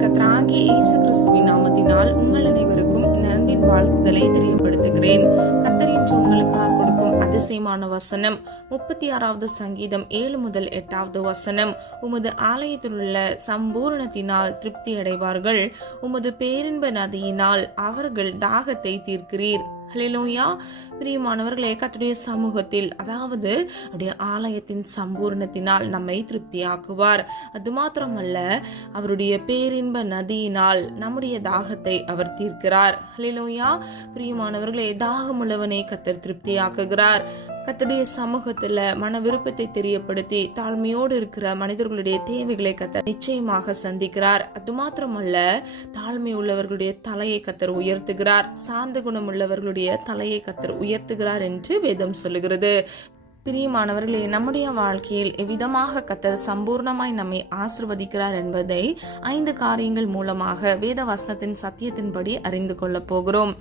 கர்த்தராகிய இயேசு கிறிஸ்துவின் நாமத்தினால் உங்கள் அனைவருக்கும் என் அன்பின் வாழ்த்துதலை தெரியப்படுத்துகிறேன். கர்த்தர் இன்று உங்களுக்காக கொடுக்கும் அதிசயமான வசனம் 36வது சங்கீதம் 7 முதல் 8வது வசனம். உமது ஆலயத்தில் உள்ள சம்பூரணத்தினால் திருப்தி அடைவார்கள், உமது பேரின்ப நதியினால் அவர்கள் தாகத்தை தீர்க்கிறீர். ஹல்லேலூயா. பிரியமானவர்களே, கர்த்தருடைய சமூகத்தில், அதாவது அவருடைய ஆலயத்தின் சம்பூர்ணத்தினால் நம்மை திருப்தியாக்குவார். அது மாத்திரமல்ல, அவருடைய பேரின்ப நதியினால் நம்முடைய தாகத்தை அவர் தீர்க்கிறார். ஹல்லேலூயா. பிரியமானவர்களே, தாகமுள்ளவனை கர்த்தர் திருப்தியாக்குகிறார். கர்த்தருடைய சமூகத்துல மன விருப்பத்தை தெரியப்படுத்தி தாழ்மையோடு இருக்கிற மனிதர்களுடைய தேவைகளை கர்த்தர் நிச்சயமாக சந்திக்கிறார். அது மாத்திரமல்ல, தாழ்மை உள்ளவர்களுடைய தலையை கர்த்தர் உயர்த்துகிறார், சாந்த குணம் உள்ளவர்களுடைய தலையை கர்த்தர் உயர்த்துகிறார் என்று வேதம் சொல்லுகிறது. பிரியமானவர்களே, நம்முடைய வாழ்க்கையில் எவ்விதமாக கர்த்தர் சம்பூர்ணமாய் நம்மை ஆசிர்வதிக்கிறார் என்பதை 5 காரியங்கள் மூலமாக வேத வசனத்தின் சத்தியத்தின்படி அறிந்து கொள்ள போகிறோம்.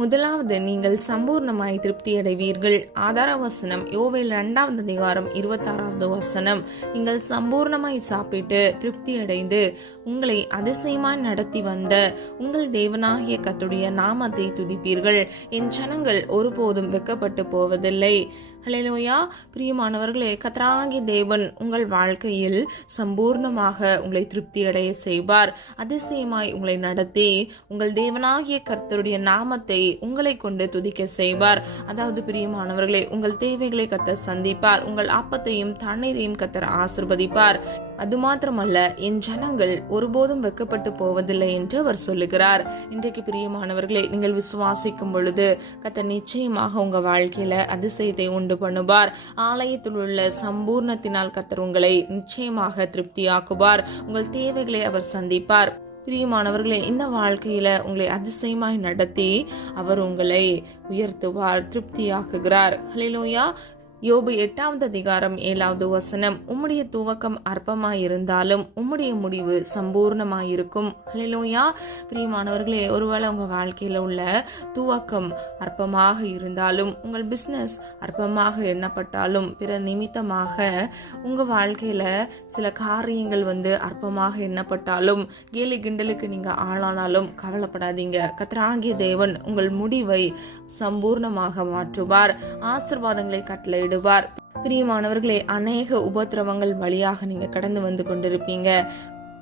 முதலாவது, நீங்கள் சம்பூர்ணமாய் திருப்தி அடைவீர்கள். ஆதார வசனம் யோவேல் 2வது அதிகாரம் 26வது வசனம். நீங்கள் சம்பூர்ணமாய் சாப்பிட்டு திருப்தி அடைந்து உங்களை அதிசயமாய் நடத்தி வந்த உங்கள் தேவனாகிய கர்த்தருடைய நாமத்தை துதிப்பீர்கள். என் ஜனங்கள் ஒருபோதும் வெட்கப்பட்டு போவதில்லை. ஹல்லேலூயா. பிரியமானவர்களே, கர்த்தராகிய தேவன் உங்கள் வாழ்க்கையில் சம்பூர்ணமாக உங்களை திருப்தி அடைய செய்வார். அதிசயமாய் உங்களை நடத்தி உங்கள் தேவனாகிய கர்த்தருடைய நாமத்தை உங்களை கொண்டு துதிக்க செய்வார். அதாவது பிரியமானவர்களே, உங்கள் தேவைகளை கர்த்தர் சந்திப்பார், உங்கள் அப்பத்தையும் தண்ணீரையும் கர்த்தர் ஆசீர்வதிப்பார். அது மாத்திரமல்ல, என் ஜனங்கள் ஒருபோதும் வெட்கப்பட்டு போவதில்லை என்று அவர் சொல்லுகிறார். இன்றைக்கு பிரியமானவர்களே, நீங்கள் விசுவாசிக்கும் பொழுது கர்த்தர் நிச்சயமாக உங்க வாழ்க்கையில அதிசயத்தை உண்டு பண்ணுவார். ஆலயத்தில் உள்ள சம்பூர்ணத்தினால் கர்த்தர் உங்களை நிச்சயமாக திருப்தியாக்குவார். உங்கள் தேவைகளை அவர் சந்திப்பார். பிரியமானவர்களே, இந்த வாழ்க்கையில உங்களை அதிசயமாய் நடத்தி அவர் உங்களை உயர்த்துவார், திருப்தியாக்குகிறார். ஹல்லேலூயா. யோபு 8வது அதிகாரம் 7வது வசனம். உம்முடைய துவக்கம் அற்பமாயிருந்தாலும் உம்முடைய முடிவு சம்பூர்ணமாயிருக்கும். ஹல்லேலூயா. பிரியமானவர்களே, ஒருவேளை உங்க வாழ்க்கையில உள்ள துவக்கம் அற்பமாக இருந்தாலும், உங்கள் பிசினஸ் அற்பமாக எண்ணப்பட்டாலும், பிற நிமித்தமாக உங்க வாழ்க்கையில சில காரியங்கள் அற்பமாக எண்ணப்பட்டாலும், கேலி கிண்டலுக்கு நீங்க ஆளானாலும் கவலைப்படாதீங்க. கர்த்தராகிய தேவன் உங்கள் முடிவை சம்பூர்ணமாக மாற்றுவார், ஆசீர்வாதங்களை கட்டளை. பிரியமானவர்களே, அநேக உபத்திரவங்கள் வழியாக நீங்க கடந்து வந்து கொண்டிருப்பீங்க.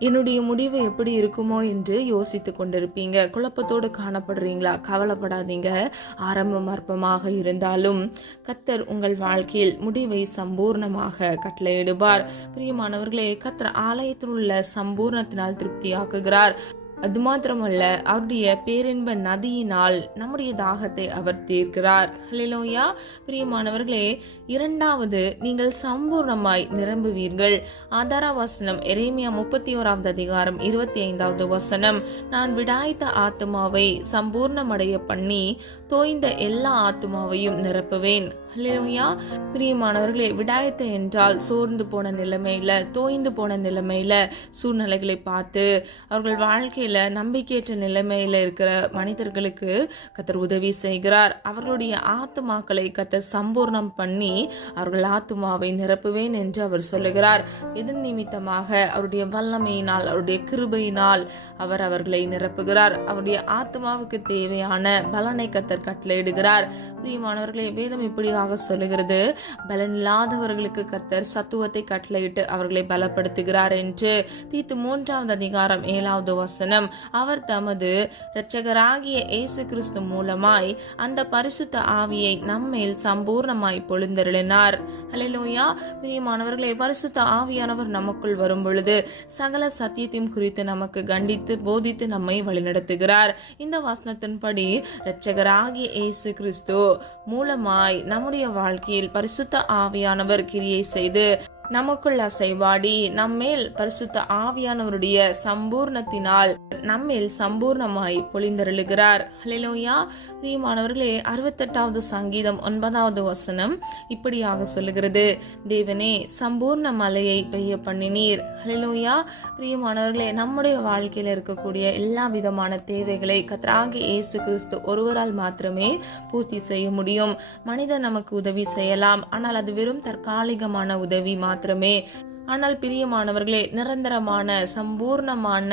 என்னுடைய முடிவு எப்படி இருக்குமோ என்று யோசித்து கொண்டிருப்பீங்க. குழப்பத்தோடு காணப்படுறீங்களா? கவலைப்படாதீங்க. ஆரம்பம் அற்பமாக இருந்தாலும் கர்த்தர் உங்கள் வாழ்க்கையில் முடிவை சம்பூர்ணமாக கட்டளையிடுவார். பிரியமானவர்களே, கர்த்தர் ஆலயத்தில் உள்ள சம்பூர்ணத்தினால் திருப்தியாக்குகிறார். அது மாத்திரமல்ல, அவருடைய பேரின்ப நதியினால் நம்முடைய தாகத்தை அவர் தீர்க்கிறார். ஹல்லேலூயா. பிரியமானவர்களே, இரண்டாவது, நீங்கள் சம்பூர்ணமாய் நிரம்புவீர்கள். ஆதார வசனம் எரேமியா 31வது அதிகாரம் 25வது வசனம். நான் விடாய்த்த ஆத்துமாவை சம்பூர்ணமடைய பண்ணி தோய்ந்த எல்லா ஆத்துமாவையும் நிரப்புவேன். ஹல்லேலூயா. பிரியமானவர்களே, விடாயத்தை என்றால் சோர்ந்து போன நிலைமையில, தோய்ந்து போன நிலைமையில, சூழ்நிலைகளை பார்த்து அவர்கள் வாழ்க்கையில நம்பிக்கையற்ற நிலைமையில இருக்கிற மனிதர்களுக்கு கர்த்தர் உதவி செய்கிறார். அவர்களுடைய ஆத்துமாக்களை கர்த்தர் சம்பூர்ணம் பண்ணி அவர்கள் ஆத்துமாவை நிரப்புவேன் என்று அவர் சொல்லுகிறார். இதன் நிமித்தமாக அவருடைய வல்லமையினால், அவருடைய கிருபையினால் அவர் அவர்களை நிரப்புகிறார். அவருடைய ஆத்துமாவுக்கு தேவையான பலனை கர்த்தர் கட்டளையிடுகிறார். பிரியமானவர்களே, வேதம் இப்படியாக சொல்லுகிறது, பலனில்லாதவர்களுக்கு கர்த்தர் சத்துவத்தை கட்டளையிட்டு அவர்களை பலப்படுத்துகிறார் என்று. தீத்து 3வது அதிகாரம் 7வது வசனம். அவர் தமது இரட்சகராகிய இயேசு கிறிஸ்து மூலமாய் அந்த பரிசுத்த ஆவியை நம்மேல் சம்பூர்ணமாய் பொழிந்தருளினார். ஹல்லேலூயா. பிரியமானவர்களே, பரிசுத்த ஆவியானவர் நமக்குள் வரும் பொழுது சகல சத்தியத்தையும் குறித்து நமக்கு கண்டித்து போதித்து நம்மை வழிநடத்துகிறார். இந்த வசனத்தின்படி இரட்சகராகிய இயேசு கிறிஸ்து மூலமாய் நம்முடைய வாழ்க்கையில் பரிசுத்த ஆவியானவர் கிரியை செய்து நமக்குள் அசைவாடி நம்மேல் பரிசுத்த ஆவியானவருடைய சம்பூர்ணத்தினால் நம்மேல் சம்பூர்ணமாய் பொழிந்தருளுகிறார். ஹல்லேலூயா. பிரியமானவர்களே, 68வது சங்கீதம் 9வது வசனம் இப்படியாக சொல்லுகிறது, தேவனே சம்பூர்ண மழையை பெய்ய பண்ணினீர். ஹல்லேலூயா. பிரியமானவர்களே, நம்முடைய வாழ்க்கையில் இருக்கக்கூடிய எல்லா விதமான தேவைகளை கர்த்தராகிய இயேசு கிறிஸ்து ஒருவரால் மாத்திரமே பூர்த்தி செய்ய முடியும். மனிதன் நமக்கு உதவி செய்யலாம், ஆனால் அது வெறும் தற்காலிகமான உதவி மாத்திரமே. ஆனால் பிரியமானவர்களே, நிரந்தரமான சம்பூர்ணமான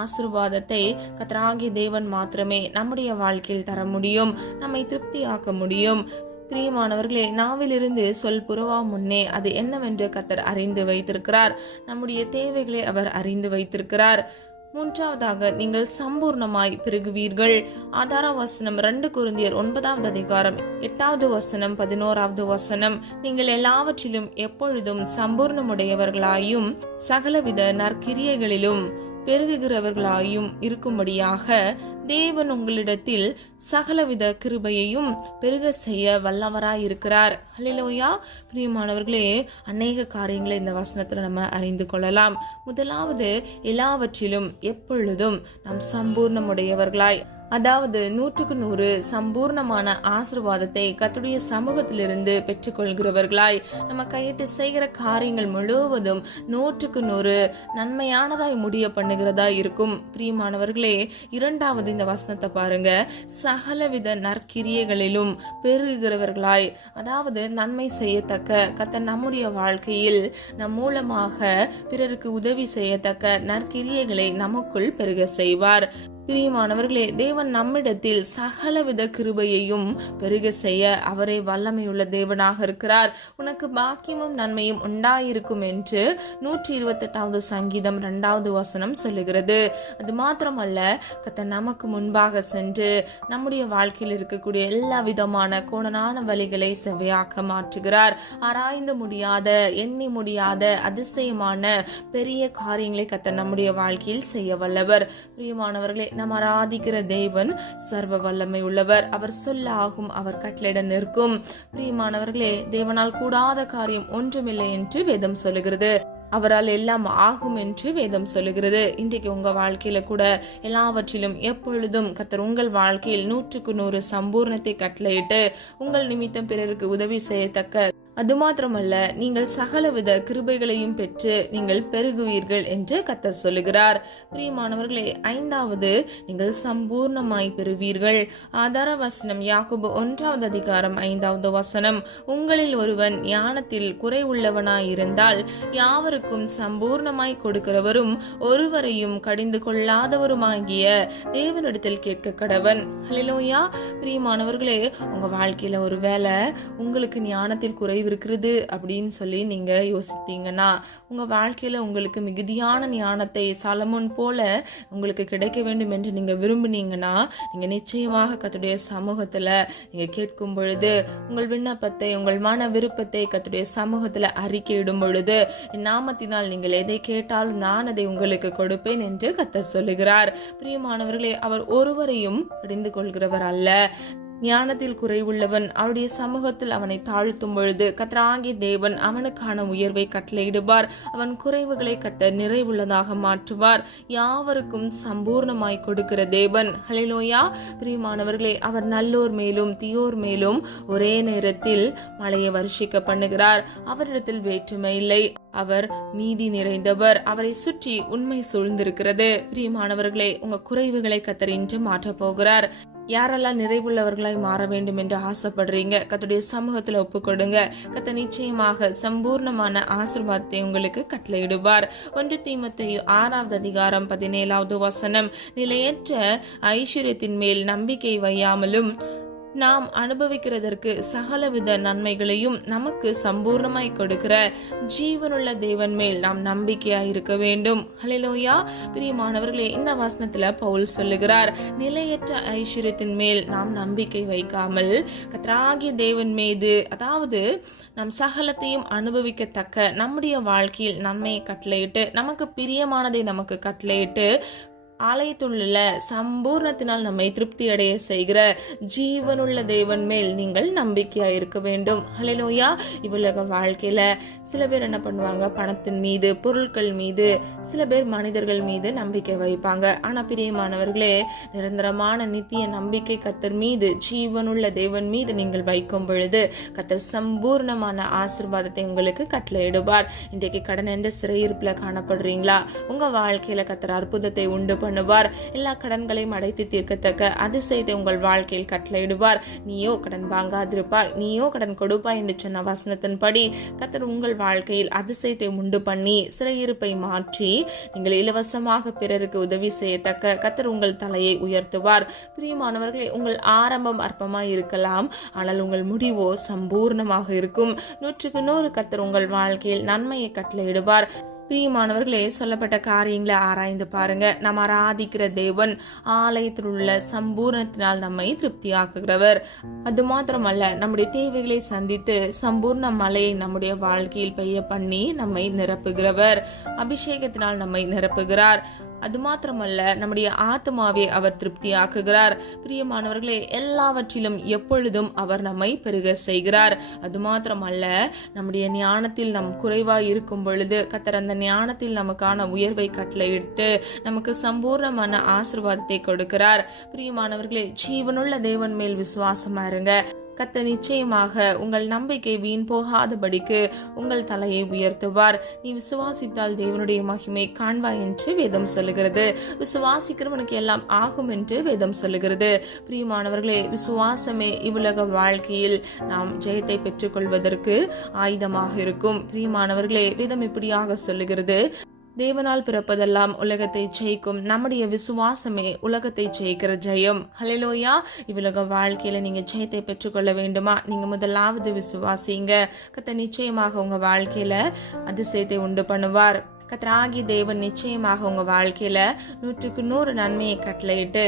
ஆசீர்வாதத்தை கர்த்தராகிய தேவன் மாத்திரமே நம்முடைய வாழ்க்கையில் தர முடியும், நம்மை திருப்தியாக்க முடியும். பிரியமானவர்களே, நாவிலிருந்து சொல் புறவா முன்னே அது என்னவென்று கர்த்தர் அறிந்து வைத்திருக்கிறார். நம்முடைய தேவைகளை அவர் அறிந்து வைத்திருக்கிறார். மூன்றாவதாக, நீங்கள் சம்பூர்ணமாய் பெருகுவீர்கள். ஆதார வசனம் 2 கொரிந்தியர் 9:8 11, நீங்கள் எல்லாவற்றிலும் எப்பொழுதும் சம்பூர்ணமுடையவர்களாயும் சகலவித நற்கிரியைகளிலும் பெருகுகிறவர்களாயும் இருக்கும்படியாக தேவன் உங்களிடத்தில் சகலவித கிருபையையும் பெருக செய்ய வல்லவராயிருக்கிறார். ஹல்லேலூயா. பிரியமானவர்களே, அநேக காரியங்களை இந்த வசனத்துல நம்ம அறிந்து கொள்ளலாம். முதலாவது, எல்லாவற்றிலும் எப்பொழுதும் நாம் சம்பூர்ணமுடையவர்களாய், அதாவது 100% சம்பூர்ணமான ஆசீர்வாதத்தை கர்த்தருடைய சமூகத்திலிருந்து பெற்றுக்கொள்கிறவர்களாய், நம்ம கையிட்டு செய்கிற காரியங்கள் முழுவதும் 100% நன்மையானதாய் முடிய பண்ணுகிறதா இருக்கும். பிரியமானவர்களே, இரண்டாவது இந்த வசனத்தை பாருங்க, சகலவித நற்கிரியைகளிலும் பெருகுகிறவர்களாய், அதாவது நன்மை செய்யத்தக்க கர்த்தர் நம்முடைய வாழ்க்கையில் நம் மூலமாக பிறருக்கு உதவி செய்யத்தக்க நற்கிரியைகளை நமக்குள் பெருக செய்வார். பிரியமானவர்களே, தேவன் நம்மிடத்தில் சகலவித கிருபையையும் பெருக செய்ய அவரே வல்லமையுள்ள தேவனாக இருக்கிறார். உனக்கு பாக்கியமும் நன்மையும் உண்டாயிருக்கும் என்று 128 சங்கீதம் 2 சொல்லுகிறது. அது மாத்திரமல்ல, கர்த்தர் நமக்கு முன்பாக சென்று நம்முடைய வாழ்க்கையில் இருக்கக்கூடிய எல்லா விதமான கோணலான வழிகளை செவ்வையாக்க மாற்றுகிறார். ஆராய்ந்து முடியாத, எண்ணி முடியாத அதிசயமான பெரிய காரியங்களை கர்த்தர் நம்முடைய வாழ்க்கையில் செய்ய வல்லவர். பிரியமானவர்களே, நாம் ஆராதிக்கிற தேவன் சர்வ வல்லமை உள்ளவர். அவர் சொல்லாகும், அவர் கட்டளையிட நிற்கும். பிரியமானவர்களே, தேவனால் கூடாத காரியம் ஒன்றுமில்லை என்று வேதம் சொல்லுகிறது. அவரால் எல்லாம் ஆகும் என்று வேதம் சொல்லுகிறது. இன்றைக்கு உங்க வாழ்க்கையில கூட எல்லாவற்றிலும் எப்பொழுதும் கர்த்தர் உங்கள் வாழ்க்கையில் 100% சம்பூர்ணத்தை கட்டளையிட்டு உங்கள் நிமித்தம் பிறருக்கு உதவி செய்யத்தக்க, அது மாத்திரமல்ல, நீங்கள் சகலவித கிருபைகளையும் பெற்று நீங்கள் பெருகுவீர்கள் என்று கர்த்தர் சொல்லுகிறார். பிரியமானவர்களே, ஐந்தாவது, நீங்கள் சம்பூர்ணமாய் பெறுவீர்கள். ஆதார வசனம் யாக்கோபு 1:5, உங்களில் ஒருவன் ஞானத்தில் குறைவுள்ளவனாயிருந்தால் யாவருக்கும் சம்பூர்ணமாய் கொடுக்கிறவரும் ஒருவரையும் கடிந்து கொள்ளாதவருமாகிய தேவனிடத்தில் கேட்க கடவன். ஹல்லேலூயா. பிரியமானவர்களே, உங்க வாழ்க்கையில ஒரு வேளை உங்களுக்கு ஞானத்தில் குறைவு இருக்கிறது அப்படின்னு சொல்லி நீங்க யோசித்தீங்கன்னா, உங்க வாழ்க்கையில உங்களுக்கு மிகுதியான ஞானத்தை சாலமோன் போல உங்களுக்கு கிடைக்க வேண்டும் என்று நீங்க விரும்பினீங்கன்னா, நீங்க நிச்சயமாக கர்த்தருடைய சமூகத்துல நீங்க கேட்கும் பொழுது, உங்கள் விண்ணப்பத்தை, உங்கள் மன விருப்பத்தை கர்த்தருடைய சமூகத்துல அறிக்கையிடும் பொழுது, என் நாமத்தினால் நீங்கள் எதை கேட்டாலும் நான் அதை உங்களுக்கு கொடுப்பேன் என்று கர்த்தர் சொல்லுகிறார். பிரியமானவர்களே, அவர் ஒருவரையும் கடிந்து கொள்கிறவர் அல்ல. ஞானத்தில் குறைவுள்ளவன் அவருடைய சமூகத்தில் அவனை தாழ்த்தும் பொழுது கர்த்தராகிய தேவன் அவனுக்கான உயர்வை கட்டளையிடுவார். அவன் குறைவுகளை கர்த்தர் நிறைவுள்ளதாக மாற்றுவார். யாவருக்கும் சம்பூர்ணமாய் கொடுக்கிற தேவன். ஹல்லேலூயா. பிரியமானவர்களே, அவர் நல்லோர் மேலும் தீயோர் மேலும் ஒரே நேரத்தில் மழையை வருஷிக்க பண்ணுகிறார். அவரிடத்தில் வேற்றுமை இல்லை. அவர் நீதி நிறைந்தவர். அவரை சுற்றி உண்மை சூழ்ந்திருக்கிறது. பிரியமானவர்களே, உங்க குறைவுகளை கர்த்தர் இன்று மாற்றப் போகிறார். யாரெல்லாம் நிறைவுள்ளவர்களாய் மாற வேண்டும் என்று ஆசைப்படுறீங்க, கர்த்தருடைய சமூகத்துல ஒப்புக்கொடுங்க. கர்த்தர் நிச்சயமாக சம்பூர்ணமான ஆசீர்வாதத்தை உங்களுக்கு கட்டளையிடுவார். 1 தீமோத்தேயு 6:17, நிலையற்ற ஐஸ்வர்யத்தின் மேல் நம்பிக்கை வையாமலும் நாம் அனுபவிக்கிறதற்கு சகலவித நன்மைகளையும் நமக்கு சம்பூர்ணமாய் கொடுக்கிற ஜீவனுள்ள தேவன் மேல் நாம் நம்பிக்கையாய் இருக்க வேண்டும். ஹல்லேலூயா. பிரியமானவர்களே, இந்த வசனத்துல பவுல் சொல்லுகிறார், நிலையற்ற ஐஸ்வர்யத்தின் மேல் நாம் நம்பிக்கை வைக்காமல் கர்த்தராகிய தேவன் மீது, அதாவது நம் சகலத்தையும் அனுபவிக்கத்தக்க நம்முடைய வாழ்க்கையில் நன்மையை கட்டளையிட்டு, நமக்கு பிரியமானதை நமக்கு கட்டளையிட்டு, ஆலயத்துள்ள சம்பூர்ணத்தினால் நம்மை திருப்தி அடைய செய்கிற ஜீவனுள்ள தேவன் மேல் நீங்கள் நம்பிக்கையா இருக்க வேண்டும். ஹல்லேலூயா. இவ்வுலக வாழ்க்கையில சில பேர் என்ன பண்ணுவாங்க, பணத்தின் மீது, பொருட்கள் மீது, சில பேர் மனிதர்கள் மீது நம்பிக்கை வைப்பாங்க. ஆனா பிரியமானவர்களே, நிரந்தரமான நித்திய நம்பிக்கை கர்த்தர் மீது, ஜீவனுள்ள தேவன் மீது நீங்கள் வைக்கும் பொழுது கர்த்தர் சம்பூர்ணமான ஆசீர்வாதத்தை உங்களுக்கு கட்டளையிடுவார். இன்றைக்கு கடன் என்ற சிறையிருப்புல காணப்படுறீங்களா? உங்க வாழ்க்கையில கர்த்தர் அற்புதத்தை உண்டு பண்ணுவார். எல்லா கடன்களையும் அடைத்து தீர்க்கத்தக்க அதிசயத்தை உங்கள் வாழ்க்கையில் கட்டளையிடுவார். நீயோ கடன் வாங்காதிருப்பாய், நீயோ கடன் கொடுப்பாய் என்று சொன்ன வசனத்தின்படி கர்த்தர் உங்கள் வாழ்க்கையில் அதிசயத்தை உண்டு பண்ணி சிறையிருப்பை மாற்றி நீங்கள் இலவசமாக பிறருக்கு உதவி செய்யத்தக்க கர்த்தர் உங்கள் தலையை உயர்த்துவார். பிரியமானவர்களே, உங்கள் ஆரம்பம் அற்பமாய் இருக்கலாம், ஆனால் உங்கள் முடிவோ சம்பூர்ணமாக இருக்கும். 100% கர்த்தர் உங்கள் வாழ்க்கையில் நன்மையை கட்டளையிடுவார். பிரியமானவர்களே, சொல்லப்பட்ட காரியங்களை ஆராய்ந்து பாருங்க. நாம் ஆராதிக்கிற தேவன் ஆலயத்தில் உள்ள சம்பூர்ணத்தினால் நம்மை திருப்தியாக்குகிறவர். அது மாத்திரமல்ல, நம்முடைய தேவைகளை சந்தித்து சம்பூர்ண மழையை நம்முடைய வாழ்க்கையில் பெய்ய பண்ணி நம்மை நிரப்புகிறவர். அபிஷேகத்தினால் நம்மை நிரப்புகிறார். அது மாத்திரமல்ல, நம்முடைய ஆத்மாவை அவர் திருப்தியாக்குகிறார். பிரியமானவர்களே, எல்லாவற்றிலும் எப்பொழுதும் அவர் நம்மை பெருக செய்கிறார். அது மாத்திரமல்ல, நம்முடைய ஞானத்தில் நம் குறைவாய் இருக்கும் பொழுது கர்த்தர் அந்த ஞானத்தில் நமக்கான உயர்வை கட்டளையிட்டு நமக்கு சம்பூர்ணமான ஆசீர்வாதத்தை கொடுக்கிறார். பிரியமானவர்களே, ஜீவனுள்ள தேவன் மேல் விசுவாசமா இருங்க. கர்த்தர் நிச்சயமாக உங்கள் நம்பிக்கை வீண் போகாதபடிக்கு உங்கள் தலையை உயர்த்துவார். நீ விசுவாசித்தால் தேவனுடைய மகிமை காண்பாய் என்று வேதம் சொல்லுகிறது. விசுவாசிக்கிறவனுக்கு எல்லாம் ஆகும் என்று வேதம் சொல்லுகிறது. பிரியமானவர்களே, விசுவாசமே இவ்வுலக வாழ்க்கையில் நாம் ஜெயத்தை பெற்றுக்கொள்வதற்கு ஆயுதமாக இருக்கும். பிரியமானவர்களே, வேதம் இப்படியாக சொல்லுகிறது, தேவனால் பிறப்பதெல்லாம் உலகத்தை ஜெயிக்கும், நம்முடைய விசுவாசமே உலகத்தை ஜெயிக்கிற ஜெயம். ஹல்லேலூயா. இவ்வுலக வாழ்க்கையில நீங்க ஜெயத்தை பெற்றுக்கொள்ள வேண்டுமா? நீங்க முதலாவது விசுவாசிங்க. கர்த்தர் நிச்சயமாக உங்க வாழ்க்கையில அதிசயத்தை உண்டு பண்ணுவார். கர்த்தராகிய தேவன் நிச்சயமாக உங்க வாழ்க்கையில 100% நன்மையை கட்டளையிட்டு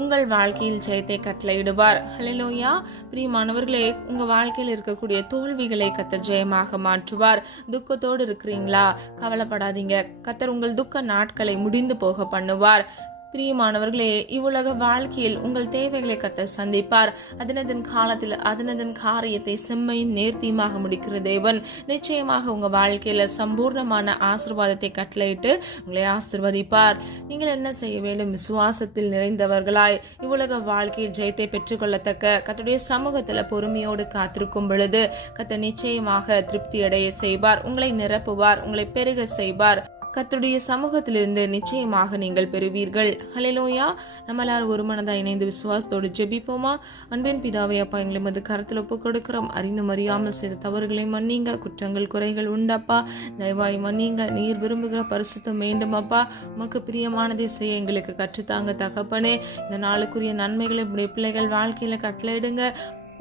உங்கள் வாழ்க்கையில் ஜெயத்தை கட்டளையிடுவார். ஹல்லேலூயா. பிரியமானவர்களே, உங்க வாழ்க்கையில் இருக்கக்கூடிய தோல்விகளை கர்த்தர் ஜெயமாக மாற்றுவார். துக்கத்தோடு இருக்கிறீங்களா? கவலைப்படாதீங்க. கர்த்தர் உங்கள் துக்க நாட்களை முடிந்து போக பண்ணுவார். பிரியமானவர்களே, இவ்வுலக வாழ்க்கையில் உங்கள் தேவைகளை கர்த்தர் சந்திப்பார். அதனதன் காலத்தில் அதனதன் காரியத்தை செம்மையும் நேர்த்தியுமாக முடிக்கிற தேவன் நிச்சயமாக உங்க வாழ்க்கையில சம்பூர்ணமான ஆசீர்வாதத்தை கட்டளையிட்டு உங்களை ஆசீர்வதிப்பார். நீங்கள் என்ன செய்ய வேண்டும்? விசுவாசத்தில் நிறைந்தவர்களாய் இவ்வுலக வாழ்க்கையில் ஜெயத்தை பெற்றுக்கொள்ளத்தக்க கர்த்தருடைய சமூகத்துல பொறுமையோடு காத்திருக்கும் பொழுது கர்த்தர் நிச்சயமாக திருப்தி அடைய செய்வார். உங்களை நிரப்புவார், உங்களை பெருக செய்வார். கர்த்தருடைய சமூகத்திலிருந்து நிச்சயமாக நீங்கள் பெறுவீர்கள். ஹல்லேலூயா. நம்ம எல்லாரும் ஒரு மனதா இணைந்து விசுவாசத்தோடு ஜெபிப்போமா? அன்பின் பிதாவே, அப்பா, எங்களை மது கருத்தில் ஒப்பு கொடுக்கிறோம். அறிந்து மறியாமல் செய்த தவறுகளை மன்னிங்க. குற்றங்கள் குறைகள் உண்டப்பா, தயவாய் மன்னிங்க. நீர் விரும்புகிற பரிசுத்தம் வேண்டும் அப்பா. உமக்கு பிரியமானதை செய்ய எங்களுக்கு கற்றுத்தாங்க தகப்பனே. இந்த நாளுக்குரிய நன்மைகளை உடைய பிள்ளைகள் வாழ்க்கையில கட்டளையிடுங்க.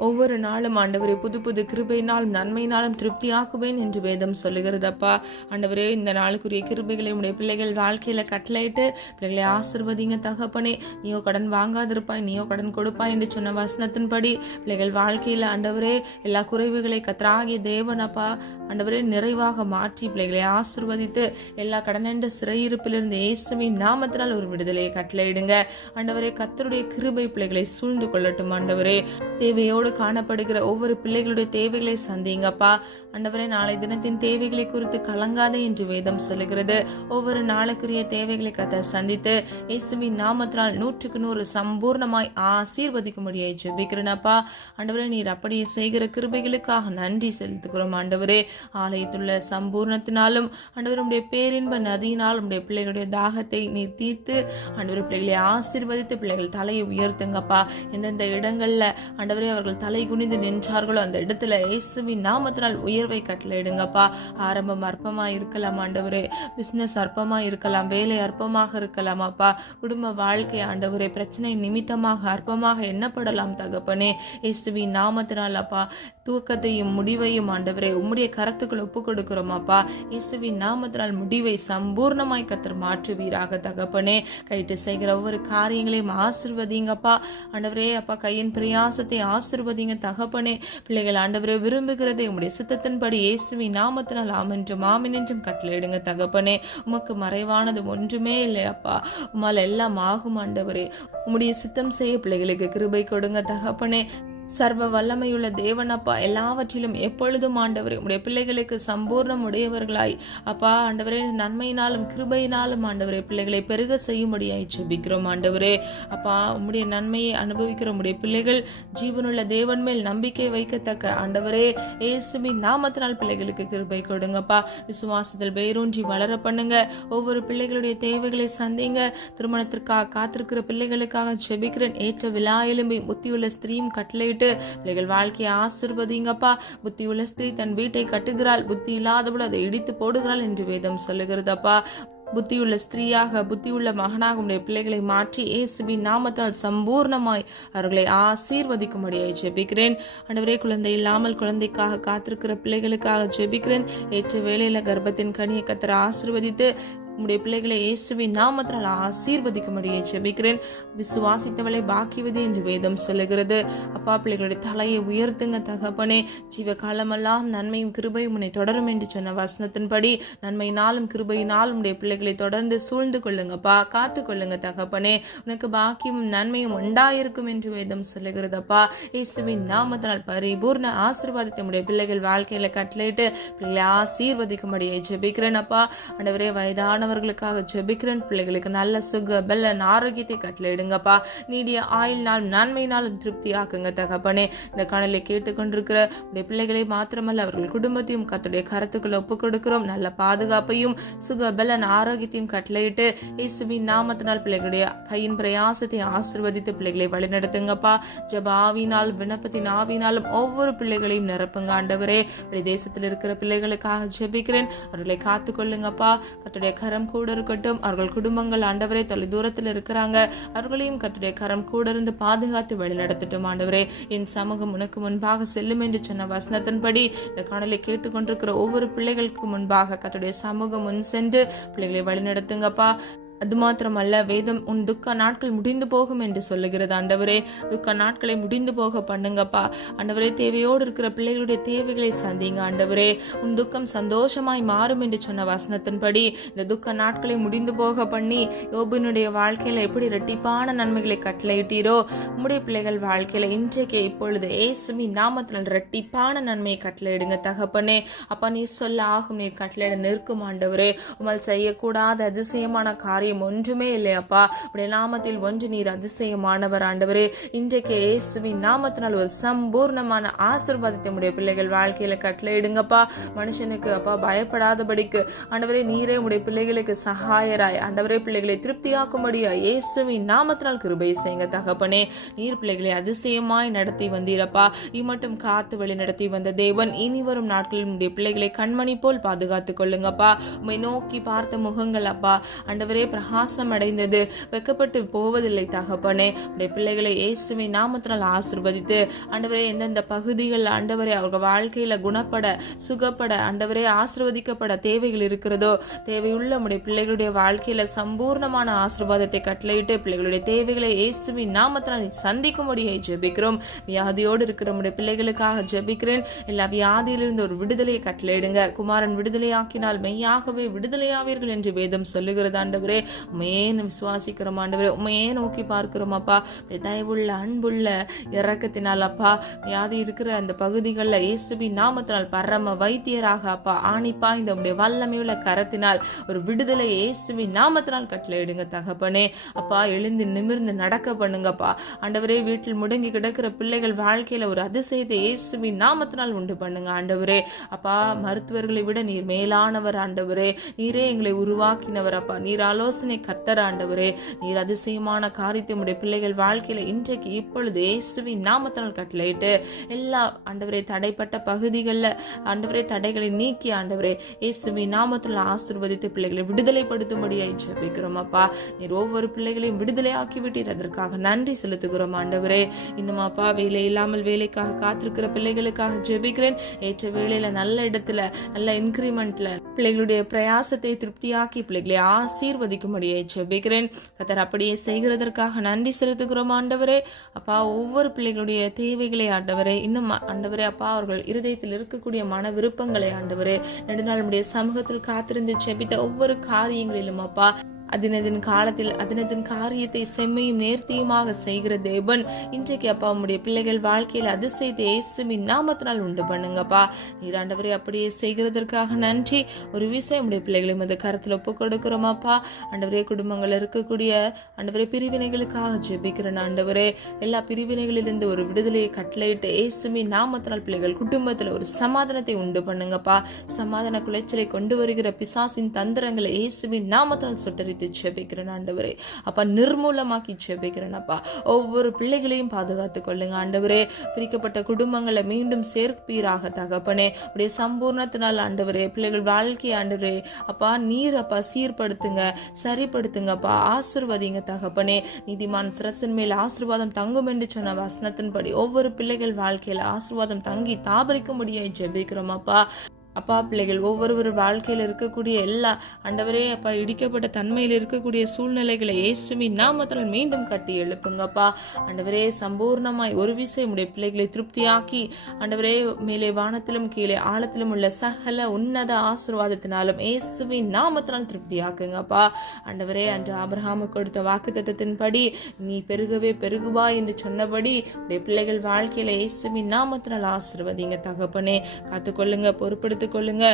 ஒவ்வொரு நாளும் ஆண்டவரே புது புது கிருபையினாலும் நன்மையினாலும் திருப்தியாக்குவேன் என்று வேதம் சொல்லுகிறதப்பா. ஆண்டவரே, இந்த நாளுக்குரிய கிருபைகளை உடைய பிள்ளைகள் வாழ்க்கையில கட்டளையிட்டு பிள்ளைகளை ஆசீர்வதிங்க தகப்பனே. நீயோ கடன் வாங்காதிருப்பாய், நீயோ கடன் கொடுப்பாய் என்று சொன்ன வசனத்தின்படி பிள்ளைகள் வாழ்க்கையில ஆண்டவரே எல்லா குறைவுகளை கர்த்தராகிய தேவனப்பா ஆண்டவரே நிறைவாக மாற்றி பிள்ளைகளை ஆசீர்வதித்து எல்லா கடனென்ற சிறையிருப்பிலிருந்து இயேசுவின் நாமத்தினால் ஒரு விடுதலையை கட்டளையிடுங்க. ஆண்டவரே, கர்த்தருடைய கிருபை பிள்ளைகளை சூழ்ந்து கொள்ளட்டும். ஆண்டவரே, தேவையோடு காணப்படுகிற ஒவ்வொரு பிள்ளைகளுடைய தேவைகளை சந்திங்கப்பா. ஆண்டவரே, நாளை தினத்தின் தேவைகளை குறித்து கலங்காதே என்று வேதம் சொல்லுகிறது. ஒவ்வொரு நாளுக்குரிய தேவைகளை கர்த்தர் சந்தித்து இயேசுவின் நாமத்தினால் 100% சம்பூர்ணமாய் ஆசீர்வதிக்கும்படியாய் ஜெபிக்கிறேனப்பா. ஆண்டவரே, நீர் அப்படியே செய்கிற கிருபைகளுக்காக நன்றி செலுத்துகிறோம். ஆண்டவரே, ஆலயத்துள்ள சம்பூர்ணத்தினாலும் ஆண்டவரே உடைய பேரின்ப நதியினால் உடைய பிள்ளைகளுடைய தாகத்தை நீர் தீர்த்து ஆண்டவரே பிள்ளைகளை ஆசீர்வதித்து பிள்ளைகள் தலையை உயர்த்துங்கப்பா. எந்தெந்த இடங்கள்ல ஆண்டவரே அவர்கள் தலை குனிந்து நின்றார்களோ அந்த இடத்துல இயேசுவின் நாமத்தினால் உயர்வை கட்டளையிடுங்கப்பா. ஆரம்பம் அற்பமா இருக்கலாம் ஆண்டவரே, பிசினஸ் அற்பமா இருக்கலாம், வேலை அற்பமாக இருக்கலாம் அப்பா, குடும்ப வாழ்க்கை ஆண்டவரே பிரச்சனை நிமித்தமாக அற்பமாக எண்ணப்படலாம் தகப்பனே. இயேசுவின் நாமத்தினால் அப்பா தூக்கத்தையும் முடிவையும் ஆண்டவரே உம்முடைய கரத்துக்குள் ஒப்பு கொடுக்கிறோம் அப்பா. இயேசுவின் நாமத்தினால் முடிவை சம்பூர்ணமாய் கர்த்தர் மாற்றுவீராக தகப்பனே. கைட்டு செய்கிற ஒவ்வொரு காரியங்களையும் ஆசீர்வதிங்கப்பா. ஆண்டவரே அப்பா, கையின் பிரயாசத்தை ஆசீர்வதிங்க தகப்பனே. பிள்ளைகள் ஆண்டவரே விரும்புகிறதை உம்முடைய சித்தத்தின்படி இயேசுவின் நாமத்தினால் ஆமென்றும் ஆமென் என்றும் கட்டளையிடுங்க தகப்பனே. உமக்கு மறைவானது ஒன்றுமே இல்லை அப்பா. உம்மால் எல்லாம் ஆகும் ஆண்டவரே. உம்முடைய சித்தம் செய்ய பிள்ளைகளுக்கு கிருபை கொடுங்க தகப்பனே. சர்வ வல்லமையுள்ள தேவனப்பா, எல்லாவற்றிலும் எப்பொழுதும் ஆண்டவரே உம்முடைய பிள்ளைகளுக்கு சம்பூர்ணம் உடையவர்களாய் அப்பா ஆண்டவரே நன்மையினாலும் கிருபையினாலும் ஆண்டவரே பிள்ளைகளை பெருக செய்யும்படியாய் ஜெபிக்கிறோம் ஆண்டவரே. அப்பா உம்முடைய நன்மையை அனுபவிக்கிற உம்முடைய பிள்ளைகள் ஜீவனுள்ள தேவன் மேல் நம்பிக்கை வைக்கத்தக்க ஆண்டவரே இயேசுவின் நாமத்தினால் பிள்ளைகளுக்கு கிருபை கொடுங்கப்பா. விசுவாசத்தில் வேரூன்றி வளர பண்ணுங்க. ஒவ்வொரு பிள்ளைகளுடைய தேவைகளை சந்திங்க. திருமணத்திற்காக காத்திருக்கிற பிள்ளைகளுக்காக ஜெபிக்கிறேன். ஏற்ற விழா எலும்பை புத்தியுள்ள ஸ்திரீயும் கட்டளையிட்டு பிள்ளைகள் வாழ்க்கையை ஆசீர்வதிங்கப்பா. புத்தியுள்ள ஸ்திரீ தன் வீட்டை கட்டுகிறாள், புத்தி இல்லாதவள் அதை இடித்து போடுகிறாள் என்று வேதம் சொல்லுகிறதப்பா. புத்தியுள்ள ஸ்திரீயாக புத்தியுள்ள மகனாக உடைய பிள்ளைகளை மாற்றி இயேசுவின் நாமத்தால் சம்பூர்ணமாய் அவர்களை ஆசீர்வதிக்கும்படியாய் ஜெபிக்கிறேன். ஆண்டவரே, குழந்தை இல்லாமல் குழந்தைக்காக காத்திருக்கிற பிள்ளைகளுக்காக ஜெபிக்கிறேன். ஏற்ற வேளையில கர்ப்பத்தின் கனியை கர்த்தர் ஆசீர்வதித்து உம்முடைய பிள்ளைகளை இயேசுவின் நாமத்தினால் ஆசீர்வதிக்கும்படியை ஜெபிக்கிறேன். விசுவாசித்தவளை பாக்கியவது என்று வேதம் சொல்லுகிறது. அப்பா, பிள்ளைகளுடைய தலையை உயர்த்துங்க தகப்பனே. ஜீவ காலமெல்லாம் நன்மையும் கிருபையும் உன்னை தொடரும் என்று சொன்ன வசனத்தின்படி நன்மையினாலும் கிருபையினாலும் உடைய பிள்ளைகளை தொடர்ந்து சூழ்ந்து கொள்ளுங்கப்பா, காத்து கொள்ளுங்க தகப்பனே. உனக்கு பாக்கியமும் நன்மையும் உண்டாயிருக்கும் என்று வேதம் சொல்லுகிறதப்பா. இயேசுவின் நாமத்தினால் பரிபூர்ண ஆசீர்வாதத்தை உடைய பிள்ளைகள் வாழ்க்கையில கட்டளையிட்டு பிள்ளைகளை ஆசீர்வதிக்கும்படியை ஜெபிக்கிறேன். அப்பா ஆண்டவரே, வயதான அவர்களுக்காக ஜெபிக்கிறேன். பிள்ளைகளுக்கு நல்ல சுக பெல்லன் ஆரோக்கியத்தை கட்டளையிடுங்கப்பா. நீடிய ஆயுள்னாலும் நன்மையினாலும் திருப்தி ஆக்குங்க தகப்பனே. இந்த காணலை கேட்டுக்கொண்டிருக்கிற பிள்ளைகளை மாத்திரமல்ல அவர்கள் குடும்பத்தையும் கர்த்தருடைய கரத்துக்குள்ள ஒப்புக் கொடுக்கிறோம். நல்ல பாதுகாப்பையும் சுக பெல்லன் ஆரோக்கியத்தையும் கட்டளையிட்டு இயேசுவின் நாமத்தினால் பிள்ளைகளுடைய கையின் பிரயாசத்தை ஆசீர்வதித்து பிள்ளைகளை வழிநடத்துங்கப்பா. ஜெப ஆவியினால் விண்ணப்பத்தின் ஆவியினாலும் ஒவ்வொரு பிள்ளைகளையும் நிரப்புங்க ஆண்டவரே. தேசத்தில் இருக்கிற பிள்ளைகளுக்காக ஜெபிக்கிறேன். அவர்களை காத்துக்கொள்ளுங்கப்பா. கர்த்தருடைய கரம் கூட இருக்கட்டும். அவர்கள் குடும்பங்கள் ஆண்டவரே தொலை தூரத்தில் இருக்கிறாங்க, அவர்களையும் கர்த்தருடைய கரம் கூட இருந்து பாதுகாத்து வழிநடத்தட்டும் ஆண்டவரே. என் சமூகம் உனக்கு முன்பாக செல்லும் என்று சொன்ன வசனத்தின்படி இந்த காணலை கேட்டுக்கொண்டிருக்கிற ஒவ்வொரு பிள்ளைகளுக்கு முன்பாக கர்த்தருடைய சமூகம் முன் சென்று பிள்ளைகளை வழிநடத்துங்கப்பா. அது மாத்திரமல்ல, வேதம் உன் துக்க நாட்கள் முடிந்து போகும் என்று சொல்லுகிறது ஆண்டவரே. துக்க நாட்களை முடிந்து போக பண்ணுங்கப்பா ஆண்டவரே. தேவையோடு இருக்கிற பிள்ளைகளுடைய தேவைகளை சந்திங்க ஆண்டவரே. உன் துக்கம் சந்தோஷமாய் மாறும் என்று சொன்ன வசனத்தின்படி இந்த துக்க நாட்களை முடிந்து போக பண்ணி யோபினுடைய வாழ்க்கையில எப்படி இரட்டிப்பான நன்மைகளை கட்டளையிட்டீரோ உம்முடைய பிள்ளைகள் வாழ்க்கையில இன்றைக்கு இப்பொழுது இயேசுவின் நாமத்தினால் இரட்டிப்பான நன்மையை கட்டளையிடுங்க தகப்பனே. அப்பா, நீ சொல்ல ஆகும், நீர் கட்டளையிட நிற்கும் ஆண்டவரே. உம்மால் செய்யக்கூடாத அதிசயமான காரியம் ஒன்றுமே இல்லையப்பா. உடைய நாமத்தில் ஒன்று நீர் அதிசயமானவர் ஆண்டவரே. இன்றைக்கு இயேசுவின் நாமத்தினால் ஒரு சம்பூர்ணமான ஆசீர்வாதத்தை உடைய பிள்ளைகள் வாழ்க்கையில கட்டளையிடுங்கப்பா. மனுஷனுக்கு அப்பா பயப்படாதபடிக்கு ஆண்டவரே நீரே உடைய பிள்ளைகளுக்கு சகாயராய் ஆண்டவரே பிள்ளைகளை திருப்தியாக்கும்படியா இயேசுவின் நாமத்தினால் கிருபை செய்யுங்க தகப்பனே. நீர் பிள்ளைகளை அதிசயமாய் நடத்தி வந்தீரப்பா. இம்மட்டும் காத்து வழி நடத்தி வந்த தேவன் இனி வரும் நாட்களில் உடைய பிள்ளைகளை கண்மணி போல் பாதுகாத்துக் கொள்ளுங்கப்பா. உம்மை நோக்கி பார்த்த முகங்கள் அப்பா ஆண்டவரே பிரகாசம் அடைந்தது, வெக்கப்பட்டு போவதில்லை தகப்பனே. உடைய பிள்ளைகளை இயேசுவின் நாமத்தினால் ஆசீர்வதித்து ஆண்டவரே எந்தெந்த பகுதிகள் ஆண்டவரே அவர்கள் வாழ்க்கையில குணப்பட சுகப்பட ஆண்டவரே ஆசீர்வதிக்கப்பட தேவைகள் இருக்கிறதோ தேவையுள்ள உடைய பிள்ளைகளுடைய வாழ்க்கையில சம்பூர்ணமான ஆசீர்வாதத்தை கட்டளையிட்டு பிள்ளைகளுடைய தேவைகளை இயேசுவின் நாமத்தினால் சந்திக்கும்படியை ஜெபிக்கிறோம். வியாதியோடு இருக்கிற உடைய பிள்ளைகளுக்காக ஜெபிக்கிறேன். எல்லா வியாதியிலிருந்து ஒரு விடுதலையை கட்டளையிடுங்க. குமாரன் விடுதலையாக்கினால் மெய்யாகவே விடுதலையாவீர்கள் என்று வேதம் சொல்லுகிறது ஆண்டவரே. உண்மையே விசுவாசிக்கிறோம் ஆண்டவரே. உண்மையே நோக்கி பார்க்கிறோம் அப்பா. தயவுள்ள அன்புள்ள இரக்கத்தினால் அப்பா வியாதி இருக்கிற அந்த பகுதிகளில் இயேசுவின் நாமத்தினால் பரம வைத்தியராக அப்பா ஆணிப்பா இந்த உடைய வல்லமையுள்ள கரத்தினால் ஒரு விடுதலை இயேசுவின் நாமத்தினால் கட்டளையிடுங்க தகப்பனே. அப்பா எழுந்து நிமிர்ந்து நடக்க பண்ணுங்கப்பா ஆண்டவரே. வீட்டில் முடங்கி கிடக்கிற பிள்ளைகள் வாழ்க்கையில ஒரு அதிசயத்தை இயேசுவின் நாமத்தினால் உண்டு பண்ணுங்க ஆண்டவரே. அப்பா மருத்துவர்களை விட நீர் மேலானவர் ஆண்டவரே. நீரே எங்களை உருவாக்கினவர் அப்பா. நீர் ஆலோசனை கர்த்தர் ஆண்டவரே. நீர் அதிசயமான காரியத்தை உடைய பிள்ளைகள் வாழ்க்கையில இன்றைக்கு இப்பொழுது இயேசுவின் நாமத்தினால் கட்டளையிட்டு எல்லா ஆண்டவரே தடைப்பட்ட பகுதிகளில் ஆண்டவரே தடைகளை நீக்கி ஆண்டவரே இயேசுவின் நாமத்தில் ஆசீர்வதித்து பிள்ளைகளை விடுதலைப்படுத்தும்படியாய் ஜெபிக்கிறோம் அப்பா. நீர் ஒவ்வொரு பிள்ளைகளையும் விடுதலை ஆக்கி விட்டீர், அதற்காக நன்றி செலுத்துகிறோம் ஆண்டவரே. இன்னும் அப்பா வேலை இல்லாமல் வேலைக்காக காத்திருக்கிற பிள்ளைகளுக்காக ஜெபிக்கிறேன். ஏற்ற வேலையில நல்ல இடத்துல நல்ல இன்கிரிமெண்ட்ல பிள்ளைகளுடைய பிரயாசத்தை திருப்தியாக்கி பிள்ளைகளை ஆசீர்வதிக்கும்படியை ஜெபிக்கிறேன். கர்த்தர் அப்படியே செய்கிறதற்காக நன்றி செலுத்துகிறோம் ஆண்டவரே. அப்பா ஒவ்வொரு பிள்ளைகளுடைய தேவைகளை ஆண்டவரே இன்னும் ஆண்டவரே அப்பா அவர்கள் இருதயத்தில் இருக்கக்கூடிய மன விருப்பங்களை ஆண்டவரே நெடுநாளுடைய சமூகத்தில் காத்திருந்து ஜெபித்த ஒவ்வொரு காரியங்களிலும் அப்பா அதனதின் காலத்தில் அதனதின் காரியத்தை செம்மையும் நேர்த்தியுமாக செய்கிற தேவன் இன்றைக்கு அப்பா உம்முடைய பிள்ளைகள் வாழ்க்கையில் அதிசயத்தை இயேசுவின் நாமத்தினால் உண்டு பண்ணுங்கப்பா. நீர் ஆண்டவரே அப்படியே செய்கிறதற்காக நன்றி. ஒரு விஷயம் உடைய பிள்ளைகளை மது கருத்தில் ஒப்பு கொடுக்கிறோமாப்பா. ஆண்டவரே குடும்பங்கள் இருக்கக்கூடிய ஆண்டவரே பிரிவினைகளுக்காக ஜெபிக்கிறேன் ஆண்டவரே. எல்லா பிரிவினைகளிலிருந்து ஒரு விடுதலையை கட்டளையிட்டு இயேசுவின் நாமத்தினால் பிள்ளைகள் குடும்பத்தில் ஒரு சமாதானத்தை உண்டு பண்ணுங்கப்பா. சமாதான குலைச்சலை கொண்டு வருகிற பிசாசின் தந்திரங்களை இயேசுவின் நாமத்தினால் சுட்டரித்து ஜெபிக்கிறேன் ஆண்டவரே. அப்பா நிர்மூலமாக்கி ஜெபிக்கிறேன் அப்பா. ஒவ்வொரு பிள்ளைகளையும் பாதுகாத்துக் கொள்ளுங்க ஆண்டவரே. பிரிக்கப்பட்ட குடும்பங்களை மீண்டும் சேர்ப்பீராக தகப்பனே. உடைய சம்பூர்ணத்தினால் ஆண்டவரே பிள்ளைகள் வாழ்க்கை ஆண்டவரே அப்பா நீர் அப்பா சீர்படுத்துங்க, சரிப்படுத்துங்கப்பா, ஆசீர்வதிங்க தகப்பனே. நீதிமான் சிரசின் மேல் ஆசீர்வாதம் தங்கும் என்று சொன்ன வசனத்தின்படி ஒவ்வொரு பிள்ளைகள் வாழ்க்கையில ஆசீர்வாதம் தங்கி தாபரிக்கும்படியாய் ஜெபிக்கிறோம் அப்பா. அப்பா பிள்ளைகள் ஒவ்வொரு வாழ்க்கையில் இருக்கக்கூடிய எல்லா ஆண்டவரே அப்பா இடிக்கப்பட்ட தன்மையில் இருக்கக்கூடிய சூழ்நிலைகளை இயேசுவின் நாமத்தினால் மீண்டும் கட்டி எழுப்புங்கப்பா. ஆண்டவரே சம்பூர்ணமாய் ஒரு விஷயம் உடைய பிள்ளைகளை திருப்தியாக்கி ஆண்டவரே மேலே வானத்திலும் கீழே ஆழத்திலும் உள்ள சகல உன்னத ஆசீர்வாதத்தினாலும் இயேசுவின் நாமத்தினால் திருப்தியாக்குங்கப்பா. ஆண்டவரே அன்று ஆபிரகாமுக்கு கொடுத்த வாக்குத்தத்தத்தின்படி நீ பெருகவே பெருகுவா என்று சொன்னபடி உடைய பிள்ளைகள் வாழ்க்கையில இயேசுவின் நாமத்தினால் ஆசீர்வதிங்க தகப்பனே. காத்துக்கொள்ளுங்க, பொறுப்படுத்த கொள்ளுங்க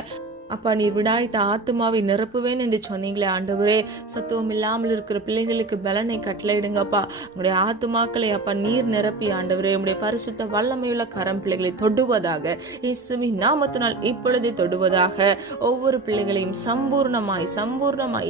அப்பா. நீர் விடாய்த்த ஆத்துமாவை நிரப்புவேன் என்று சொன்னீங்களே ஆண்டவரே. சத்துவம் இல்லாமல் இருக்கிற பிள்ளைகளுக்கு பலனை கட்டளையிடுங்கப்பா. உங்களுடைய ஆத்துமாக்களை அப்பா நீர் நிரப்பி ஆண்டவரே உங்களுடைய பரிசுத்த வல்லமையுள்ள கரம் பிள்ளைகளை தொடுவதாக இயேசுவின் நாமத்தினால் இப்பொழுதே தொடுவதாக. ஒவ்வொரு பிள்ளைகளையும் சம்பூர்ணமாய்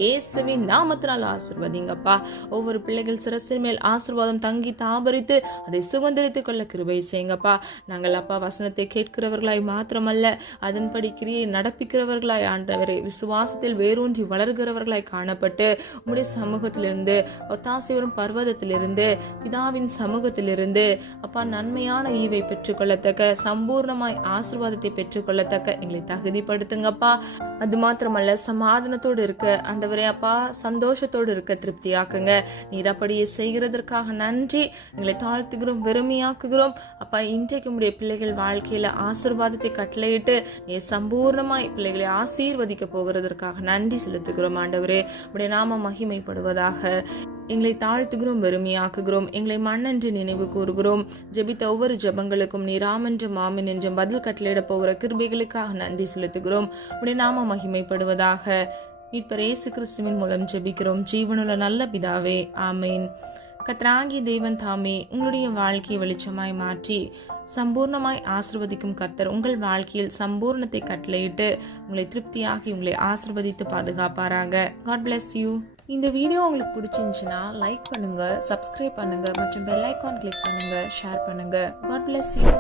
இயேசுவின் நாமத்தினால் ஆசீர்வதிங்கப்பா. ஒவ்வொரு பிள்ளைகள் சிரசின் மேல் ஆசீர்வாதம் தங்கி தாபரித்து அதை சுதந்திரித்துக் கொள்ள கிருபை செய்யுங்கப்பா. நாங்கள் அப்பா வசனத்தை கேட்கிறவர்களாய் மாத்திரமல்ல அதன்படி கிரியை நடப்பிக்கிற ஆண்டவரே விசுவாசத்தில் வேரூன்றி வளர்கிறவர்களாய் காணப்பட்டு உம்முடைய சமூகத்திலிருந்து ஒத்தாசைவரும் பர்வதத்திலிருந்து பிதாவின் சமூகத்திலிருந்து அப்பா நன்மையான ஈவை பெற்றுக்கொள்ளத்தக்க சம்பூர்ணமாய் ஆசீர்வாதத்தை பெற்றுக்கொள்ளத்தக்க எங்களை தகுதிப்படுத்துங்கப்பா. அது மாத்திரமல்ல சமாதானத்தோடு இருக்க ஆண்டவரே அப்பா சந்தோஷத்தோடு இருக்க திருப்தியாக்குங்க. நீர் அப்படியே செய்கிறதற்காக நன்றி. எங்களை தாழ்த்துகிறோம், வெறுமையாக்குகிறோம் அப்பா. இன்றைக்கு உம்முடைய பிள்ளைகள் வாழ்க்கையில ஆசீர்வாதத்தை கட்டளையிட்டு நீர் சம்பூர்ணமாய் பிள்ளைகளை ஆசீர்வதிக்க போகிறதற்காக நன்றி செலுத்துகிறோம் ஆண்டவரே. உடைய நாம மகிமைப்படுவதாக. எங்களை தாழ்த்துகிறோம், வெறுமையாக்குகிறோம், எங்களை மண்ணென்று நினைவு கூறுகிறோம். ஜெபித்த ஒவ்வொரு ஜெபங்களுக்கும் நீராமென்றும் மாமின் என்றும் பதில் கட்டளையிட போகிற கிருபைகளுக்காக நன்றி செலுத்துகிறோம். உடைய நாம மகிமைப்படுவதாக. மீட்பர் இயேசு கிறிஸ்துவின் மூலம் ஜெபிக்கிறோம் ஜீவனுள்ள நல்ல பிதாவே, ஆமேன். கர்த்தராகிய தேவன் தாமே உங்களுடைய வாழ்க்கையை வெளிச்சமாய் மாற்றி சம்பூர்ணமாய் ஆசீர்வதிக்கும் கர்த்தர் உங்கள் வாழ்க்கையில் சம்பூர்ணத்தை கட்டளையிட்டு உங்களை திருப்தியாகி உங்களை ஆசீர்வதித்து பாதுகாப்பாராக. God bless you. இந்த வீடியோ உங்களுக்கு பிடிச்சிருந்துச்சுன்னா லைக் பண்ணுங்க, சப்ஸ்கிரைப் பண்ணுங்க மற்றும் பெல் ஐகான் கிளிக் பண்ணுங்க, ஷேர் பண்ணுங்க. God bless you.